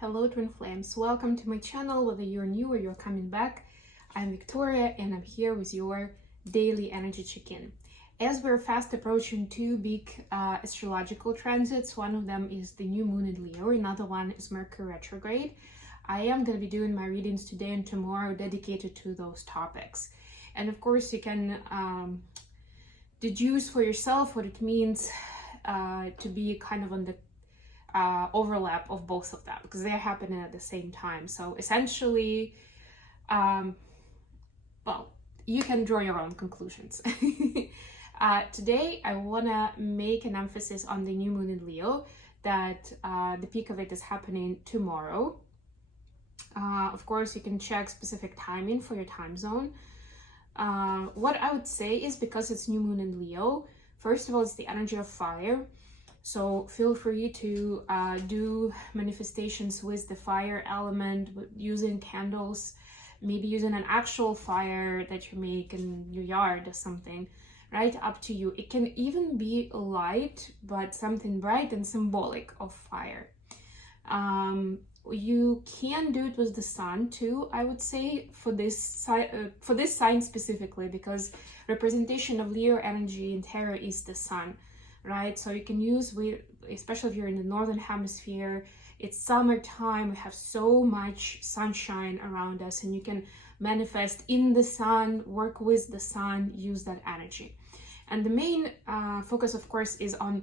Hello twin flames, welcome to my channel. Whether you're new or you're coming back, I'm Victoria and I'm here with your daily energy check-in. As we're fast approaching two big astrological transits, one of them is the new moon in Leo, another one is Mercury retrograde. I am going to be doing my readings today and tomorrow dedicated to those topics. And of course you can deduce for yourself what it means to be kind of on the overlap of both of them, because they're happening at the same time. So essentially, well, you can draw your own conclusions. Today, I want to make an emphasis on the new moon in Leo, that the peak of it is happening tomorrow. Of course, you can check specific timing for your time zone. What I would say is, because it's new moon in Leo, first of all, it's the energy of fire. So feel free to do manifestations with the fire element, using candles, maybe using an actual fire that you make in your yard or something, right? Up to you. It can even be light, but something bright and symbolic of fire. You can do it with the sun too, I would say, for this sign specifically, because representation of Leo energy in tarot is the sun. Right, so you can use, especially if you're in the northern hemisphere, it's summertime, we have so much sunshine around us, and you can manifest in the sun, work with the sun, use that energy. And the main focus, of course, is on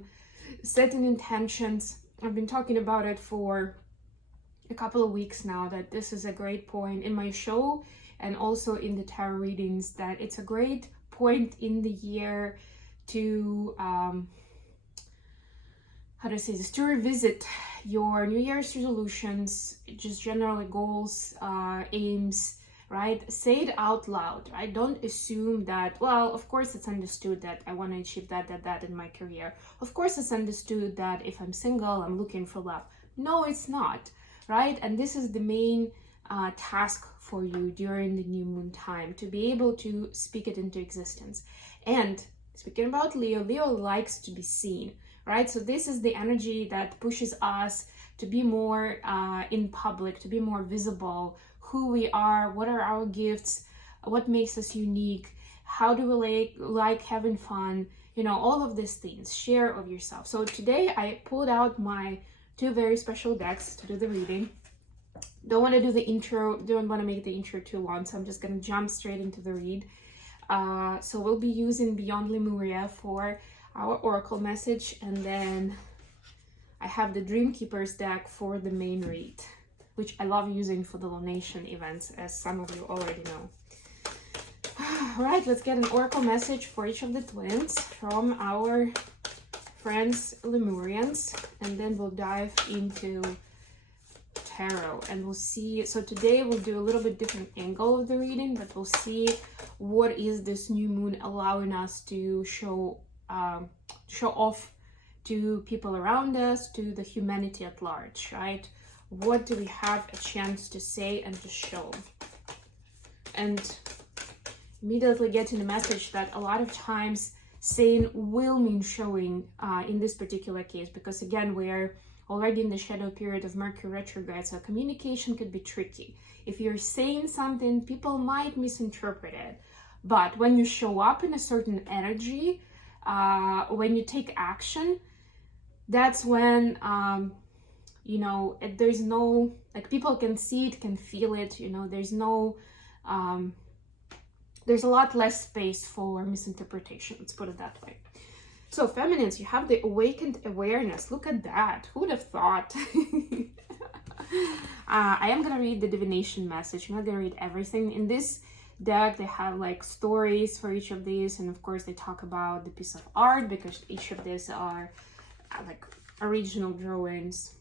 setting intentions. I've been talking about it for a couple of weeks now, that this is a great point in my show and also in the tarot readings, that it's a great point in the year to to revisit your New Year's resolutions, just generally goals, aims, right? Say it out loud, right? Don't assume that, well, of course it's understood that I want to achieve that in my career. Of course it's understood that if I'm single, I'm looking for love. No, it's not, right? And this is the main task for you during the new moon time, to be able to speak it into existence. And speaking about Leo, Leo likes to be seen, right? So this is the energy that pushes us to be more in public, to be more visible, who we are, what are our gifts, what makes us unique, how do we like having fun, you know, all of these things, share of yourself. So today I pulled out my two very special decks to do the reading. Don't want to do the intro, don't want to make the intro too long, so I'm just going to jump straight into the read. So we'll be using Beyond Lemuria for our oracle message, and then I have the Dream Keepers deck for the main read, which I love using for the donation events, as some of you already know. All right, let's get an oracle message for each of the twins from our friends Lemurians, and then we'll dive into tarot and we'll see. So today we'll do a little bit different angle of the reading, but we'll see what is this new moon allowing us to show off to people around us, to the humanity at large, right? What do we have a chance to say and to show? And immediately getting the message that a lot of times saying will mean showing in this particular case, because again, we're already in the shadow period of Mercury retrograde, so communication could be tricky. If you're saying something, people might misinterpret it, but when you show up in a certain energy, when you take action, that's when you know, there's no, like, people can see it, can feel it, you know, there's no there's a lot less space for misinterpretation, let's put it that way. So feminines, you have the awakened awareness. Look at that, who would have thought? I am gonna read the divination message. I'm not gonna read everything in this deck. They have like stories for each of these, and of course they talk about the piece of art, because each of these are like original drawings.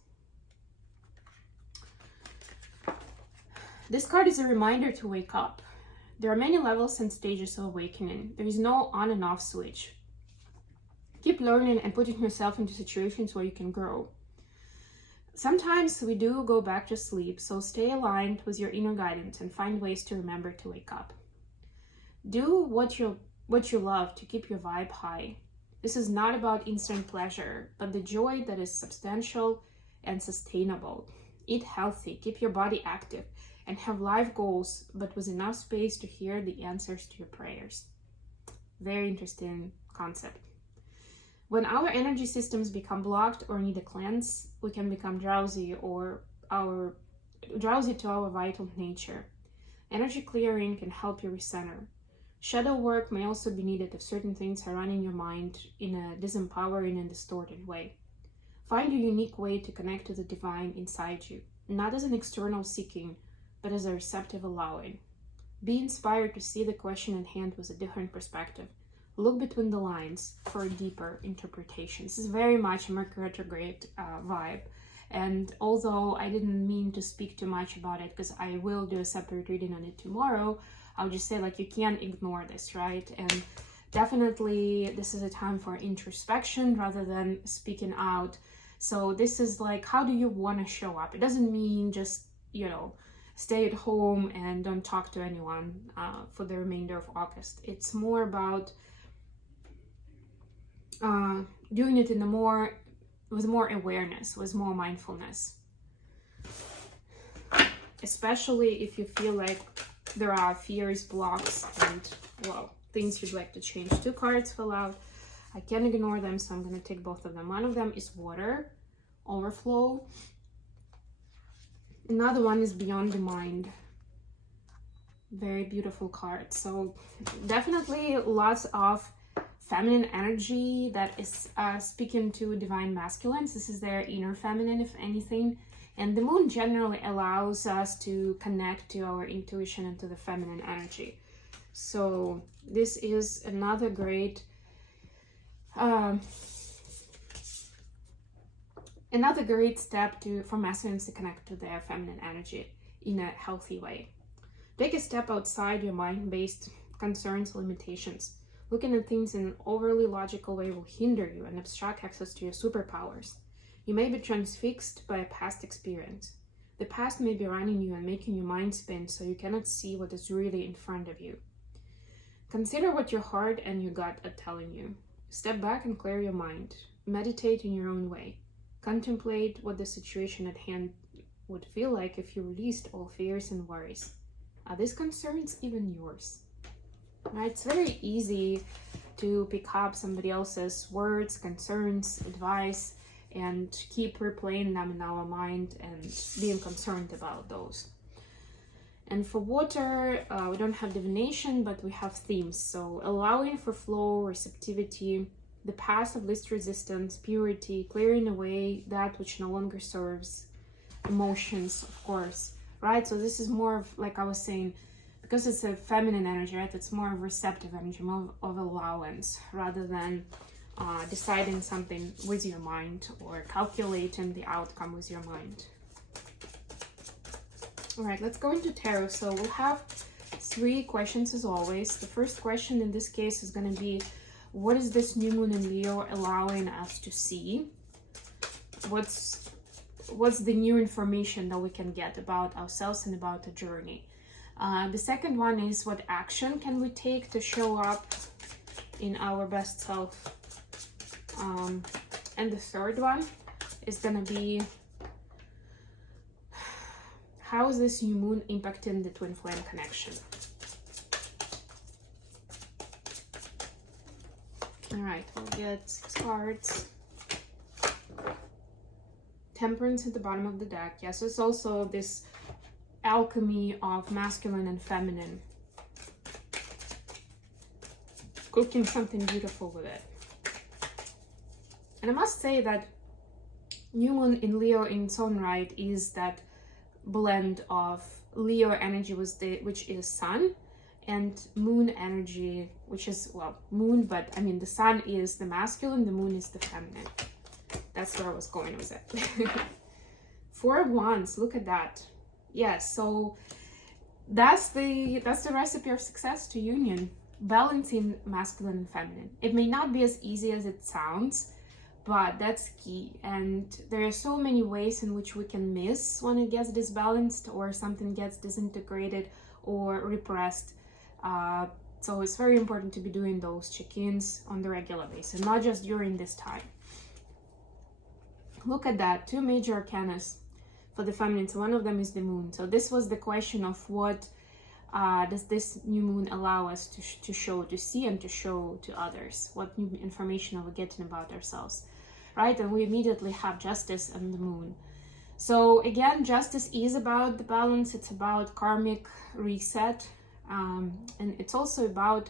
This card is a reminder to wake up. There are many levels and stages of awakening. There is no on and off switch. Keep learning and putting yourself into situations where you can grow. Sometimes we do go back to sleep, so stay aligned with your inner guidance and find ways to remember to wake up. Do what you love to keep your vibe high. This is not about instant pleasure, but the joy that is substantial and sustainable. Eat healthy, keep your body active, and have life goals, but with enough space to hear the answers to your prayers. Very interesting concept. When our energy systems become blocked or need a cleanse, we can become drowsy to our vital nature. Energy clearing can help you recenter. Shadow work may also be needed if certain things are running your mind in a disempowering and distorted way. Find your unique way to connect to the divine inside you, not as an external seeking, but as a receptive allowing. Be inspired to see the question at hand with a different perspective. Look between the lines for a deeper interpretation. This is very much a Mercury retrograde vibe. And although I didn't mean to speak too much about it, because I will do a separate reading on it tomorrow, I'll just say, like, you can't ignore this, right? And definitely this is a time for introspection rather than speaking out. So this is like, how do you want to show up? It doesn't mean just, stay at home and don't talk to anyone for the remainder of August. It's more about doing it with more awareness, with more mindfulness. Especially if you feel like there are fears, blocks, and, things you'd like to change. 2 cards fell out. I can't ignore them, so I'm going to take both of them. One of them is water, overflow. Another one is beyond the mind. Very beautiful card. So definitely lots of feminine energy that is speaking to divine masculines. This is their inner feminine, if anything. And the moon generally allows us to connect to our intuition and to the feminine energy. So this is another great step for masculines to connect to their feminine energy in a healthy way. Take a step outside your mind-based concerns, limitations. Looking at things in an overly logical way will hinder you and obstruct access to your superpowers. You may be transfixed by a past experience. The past may be running you and making your mind spin so you cannot see what is really in front of you. Consider what your heart and your gut are telling you. Step back and clear your mind. Meditate in your own way. Contemplate what the situation at hand would feel like if you released all fears and worries. Are these concerns even yours? Right? It's very easy to pick up somebody else's words, concerns, advice, and keep replaying them in our mind and being concerned about those. And for water, we don't have divination, but we have themes. So allowing for flow, receptivity, the path of least resistance, purity, clearing away that which no longer serves, emotions, of course, right? So this is more of, like I was saying, because it's a feminine energy, right? It's more of receptive energy, more of allowance, rather than deciding something with your mind or calculating the outcome with your mind. All right, let's go into tarot. So we'll have 3 questions as always. The first question in this case is going to be, what is this new moon in Leo allowing us to see? What's the new information that we can get about ourselves and about the journey? The second one is, what action can we take to show up in our best self? And the third one is going to be, how is this new moon impacting the twin flame connection? All right, we'll get 6 cards. Temperance at the bottom of the deck. Yes, it's also this alchemy of masculine and feminine. Cooking something beautiful with it. And I must say that new moon in Leo in its own right is that blend of Leo energy which is sun, and moon energy, which is, well, moon, but I mean the sun is the masculine, the moon is the feminine. That's where I was going with it. 4 of Wands, look at that. Yes, so that's the recipe of success to union, balancing masculine and feminine. It may not be as easy as it sounds, but that's key. And there are so many ways in which we can miss when it gets disbalanced or something gets disintegrated or repressed. So it's very important to be doing those check-ins on the regular basis, not just during this time. Look at that, 2 major arcanas. for the feminines. One of them is the moon. So this was the question of what does this new moon allow us to show, to see, and to show to others? What new information are we getting about ourselves, right? And we immediately have justice and the moon. So again, justice is about the balance. It's about karmic reset, and it's also about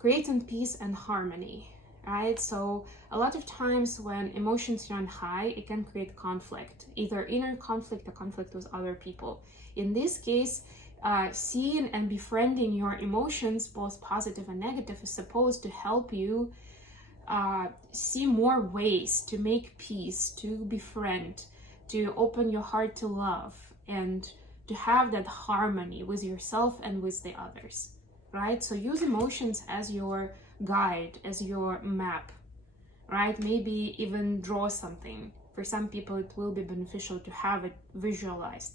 creating peace and harmony, right? So a lot of times when emotions run high, it can create conflict, either inner conflict or conflict with other people. In this case, seeing and befriending your emotions, both positive and negative, is supposed to help you see more ways to make peace, to befriend, to open your heart to love, and to have that harmony with yourself and with the others, right? So use emotions as your guide, as your map, right? Maybe even draw something. For some people, it will be beneficial to have it visualized,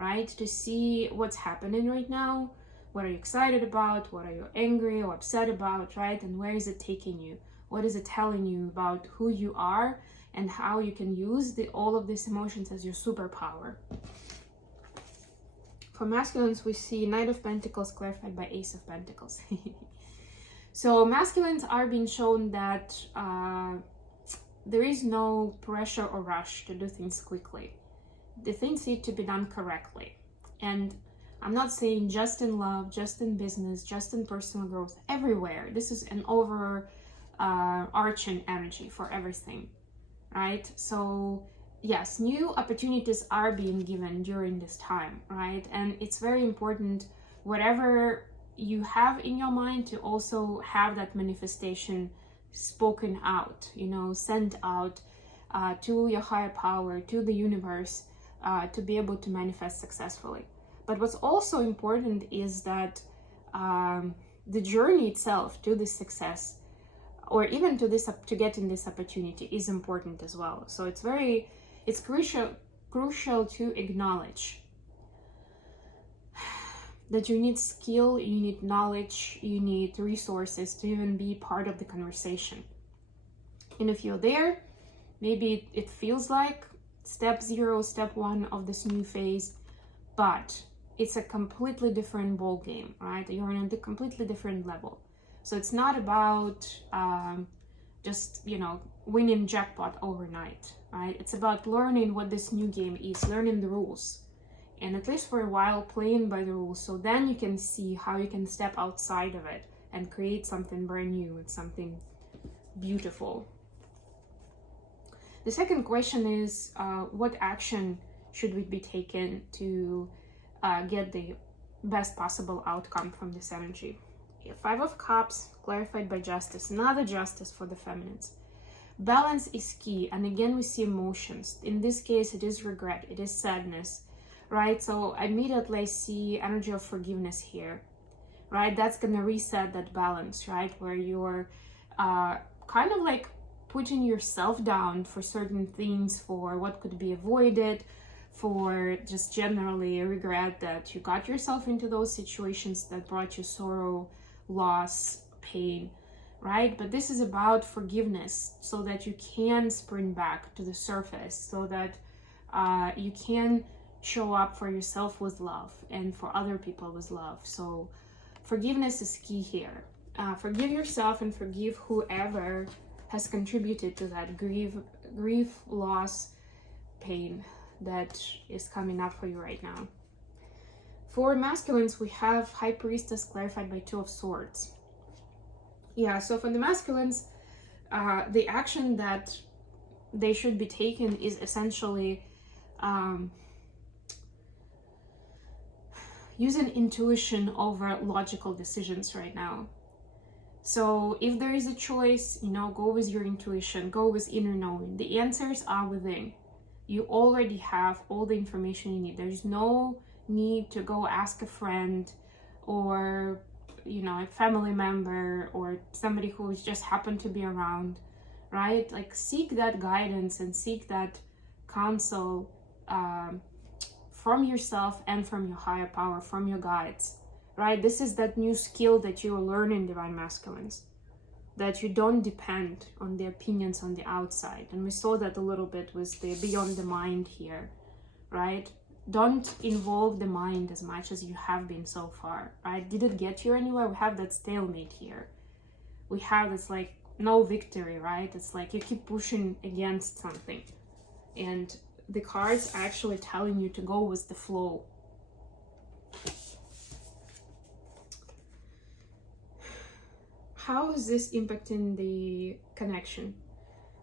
right? To see what's happening right now. What are you excited about? What are you angry or upset about, right? And where is it taking you? What is it telling you about who you are and how you can use all of these emotions as your superpower? For masculines, we see Knight of Pentacles clarified by Ace of Pentacles. So masculines are being shown that there is no pressure or rush to do things quickly. The things need to be done correctly. And I'm not saying just in love, just in business, just in personal growth, everywhere. This is an overarching energy for everything, right? So yes, new opportunities are being given during this time, right? And it's very important, whatever you have in your mind, to also have that manifestation spoken out, sent out to your higher power, to the universe, to be able to manifest successfully. But what's also important is that the journey itself to this success, or even to getting this opportunity, is important as well. So it's crucial to acknowledge that you need skill, you need knowledge, you need resources to even be part of the conversation. And if you're there, maybe it feels like step 0, step 1 of this new phase, but it's a completely different ball game, right? You're on a completely different level. So it's not about just, winning jackpot overnight, right? It's about learning what this new game is, learning the rules, and at least for a while playing by the rules. So then you can see how you can step outside of it and create something brand new and something beautiful. The second question is, what action should we be taking to get the best possible outcome from this energy? 5 of Cups, clarified by Justice, another Justice for the feminines. Balance is key, and again we see emotions. In this case, it is regret, it is sadness, right? So immediately I see energy of forgiveness here, right? That's gonna reset that balance, right? Where you're kind of like putting yourself down for certain things, for what could be avoided, for just generally regret that you got yourself into those situations that brought you sorrow, loss, pain, right? But this is about forgiveness, so that you can sprint back to the surface, so that you can show up for yourself with love and for other people with love. So forgiveness is key here. Forgive yourself and forgive whoever has contributed to that grief, loss, pain that is coming up for you right now. For masculines, we have High Priestess clarified by 2 of Swords. Yeah, so for the masculines, the action that they should be taking is essentially using intuition over logical decisions right now. So if there is a choice, go with your intuition, go with inner knowing. The answers are within. You already have all the information you need. There's no need to go ask a friend or a family member or somebody who's just happened to be around, right? Like, seek that guidance and seek that counsel from yourself and from your higher power, from your guides, right? This is that new skill that you are learning, Divine Masculines. that you don't depend on the opinions on the outside. And we saw that a little bit with the beyond the mind here, right? Don't involve the mind as much as you have been so far, right? Did it get you anywhere? We have that stalemate here. We have this like no victory, right? It's like you keep pushing against something. And the cards are actually telling you to go with the flow. How is this impacting the connection?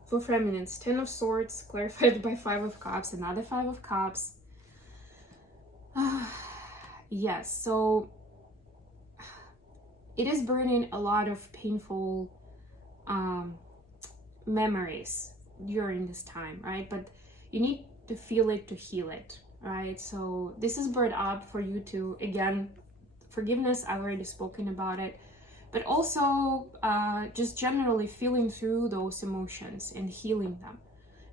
For feminines, 10 of Swords, clarified by 5 of Cups, another 5 of Cups. Yes, so it is bringing a lot of painful memories during this time, right? But you need to feel it to heal it, right? So this is brought up for you to, again, forgiveness, I've already spoken about it, but also just generally feeling through those emotions and healing them,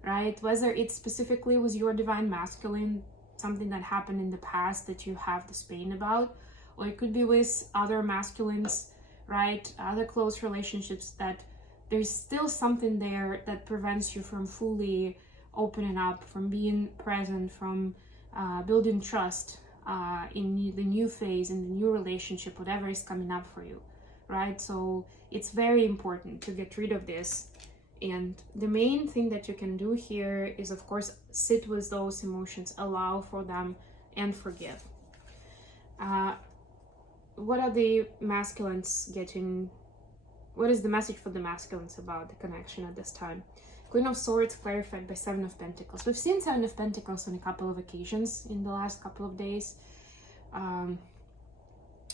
right? Whether it's specifically with your divine masculine, something that happened in the past that you have this pain about, or it could be with other masculines, right? Other close relationships that there's still something there that prevents you from fully opening up, from being present, from building trust in the new phase, in the new relationship, whatever is coming up for you, right? So it's very important to get rid of this. And the main thing that you can do here is, of course, sit with those emotions, allow for them, and forgive. What are the masculines getting? What is the message for the masculines about the connection at this time? Queen of Swords clarified by 7 of Pentacles. We've seen 7 of Pentacles on a couple of occasions in the last couple of days.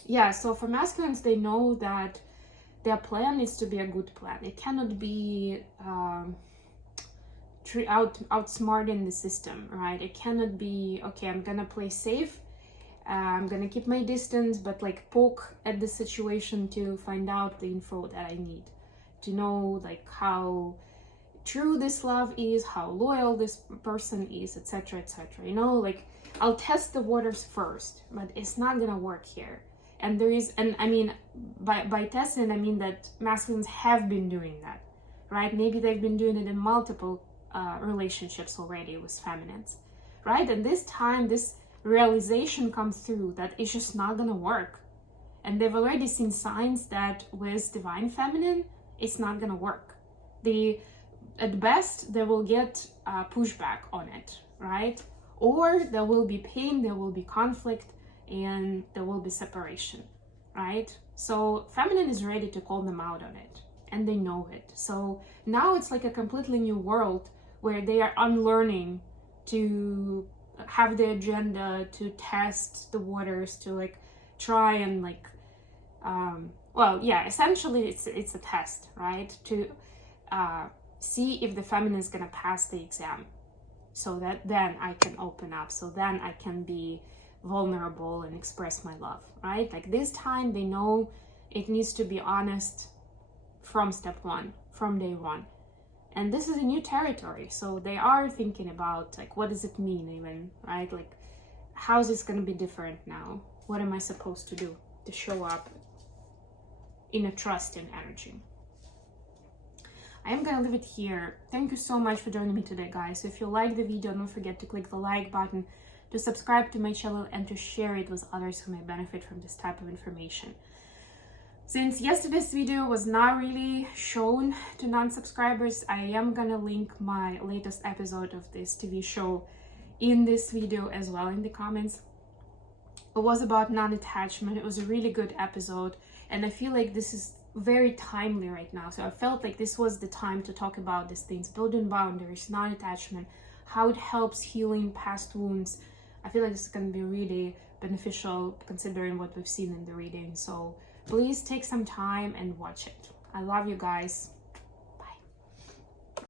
Yeah, so for masculines, they know that their plan needs to be a good plan. It cannot be outsmarting the system, right? It cannot be, okay, I'm gonna play safe, I'm gonna keep my distance, but like poke at the situation to find out the info that I need to know, like how true this love is, how loyal this person is, etc., etc. You know, like I'll test the waters first, but it's not gonna work here. And there is, and I mean, by testing, I mean that masculines have been doing that, right? Maybe they've been doing it in multiple relationships already with feminines, right? And this time, this realization comes through that it's just not gonna work. And they've already seen signs that with divine feminine, it's not gonna work. At best, they will get pushback on it, right? Or there will be pain, there will be conflict, and there will be separation, right? So feminine is ready to call them out on it, and they know it. So now it's like a completely new world where they are unlearning to have the agenda, to test the waters, to like try and like well, yeah, essentially it's a test, right? To see if the feminine is gonna pass the exam, so that then I can open up, so then I can be vulnerable and express my love, right? Like this time they know it needs to be honest from step one, from day one. And this is a new territory, so they are thinking about like, what does it mean even, right? Like, how is this going to be different now? What am I supposed to do to show up in a trusting energy? I am going to leave it here. Thank you so much for joining me today, guys. So if you like the video, don't forget to click the like button, to subscribe to my channel, and to share it with others who may benefit from this type of information. Since yesterday's video was not really shown to non-subscribers, I am gonna link my latest episode of this TV show in this video as well in the comments. It was about non-attachment. It was a really good episode, and I feel like this is very timely right now. So I felt like this was the time to talk about these things: building boundaries, non-attachment, how it helps healing past wounds. I feel like this is going to be really beneficial considering what we've seen in the reading. So please take some time and watch it. I love you guys.